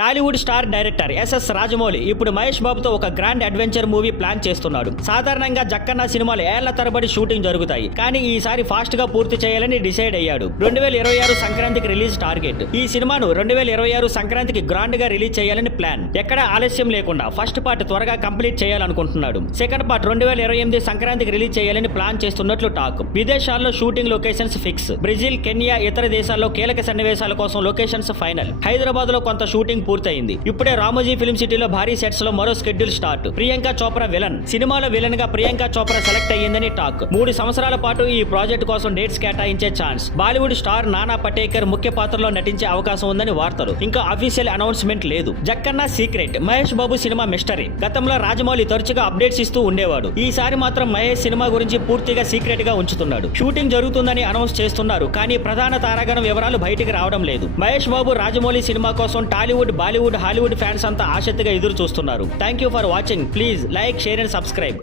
Tollywood star director SS Rajamouli ఇప్పుడు మహేష్ బాబుతో ఒక గ్రాండ్ అడ్వెంచర్ మూవీ ప్లాన్ చేస్తున్నాడు. సాధారణంగా జక్కన్న సినిమాలు ఏళ్ల తరబడి షూటింగ్ జరుగుతాయి, కానీ ఈసారి ఫాస్ట్ గా పూర్తి చేయాలని డిసైడ్ అయ్యాడు. 2026 సంక్రాంతికి రిలీజ్ టార్గెట్. ఈ సినిమాను 2026 సంక్రాంతికి గ్రాండ్ గా రిలీజ్ చేయాలని ప్లాన్. ఎక్కడ ఆలస్యం లేకుండా ఫస్ట్ పార్ట్ త్వరగా కంప్లీట్ చేయాలనుకుంటున్నాడు. సెకండ్ పార్ట్ 2028 సంక్రాంతికి రిలీజ్ చేయాలని ప్లాన్ చేస్తున్నట్లు టాక్. విదేశాల్లో shooting locations fix. Brazil, Kenya, ఇతర దేశాల్లో కీలక సన్నివేశాల కోసం లొకేషన్స్ ఫైనల్. హైదరాబాద్ లో కొంత షూటింగ్ పూర్తయింది. ఇప్పుడే రామోజీ ఫిల్మ్ సిటీలో భారీ సెట్స్ లో మరో schedule start. Priyanka Chopra villain. సినిమాలో విలన్ గా ప్రియాంక చోప్రా సెలెక్ట్ అయ్యిందని టాక్. 3 సంవత్సరాల పాటు ఈ ప్రాజెక్ట్ కోసం డేట్స్ కేటాయించే ఛాన్స్. బాలీవుడ్ స్టార్ నానా పటేకర్ ముఖ్య పాత్రలో నటించే అవకాశం ఉందని వార్తలు. ఇంకా అఫీషియల్ అనౌన్స్మెంట్ లేదు. Jakkanna secret. Mahesh Babu cinema mystery. గతంలో రాజమౌళి తరచుగా అప్డేట్స్ ఇస్తూ ఉండేవాడు. ఈసారి మాత్రం మహేష్ సినిమా గురించి పూర్తిగా సీక్రెట్ గా ఉంచుతున్నాడు. షూటింగ్ జరుగుతుందని అనౌన్స్ చేస్తున్నారు, కానీ ప్రధాన తారాగణం వివరాలు బయటికి రావడం లేదు. మహేష్ బాబు రాజమౌళి సినిమా కోసం టాలీవుడ్, బాలీవుడ్, హాలీవుడ్ ఫ్యాన్స్ అంతా ఆసక్తిగా ఎదురు చూస్తున్నారు. Thank you for watching. Please like, share and subscribe.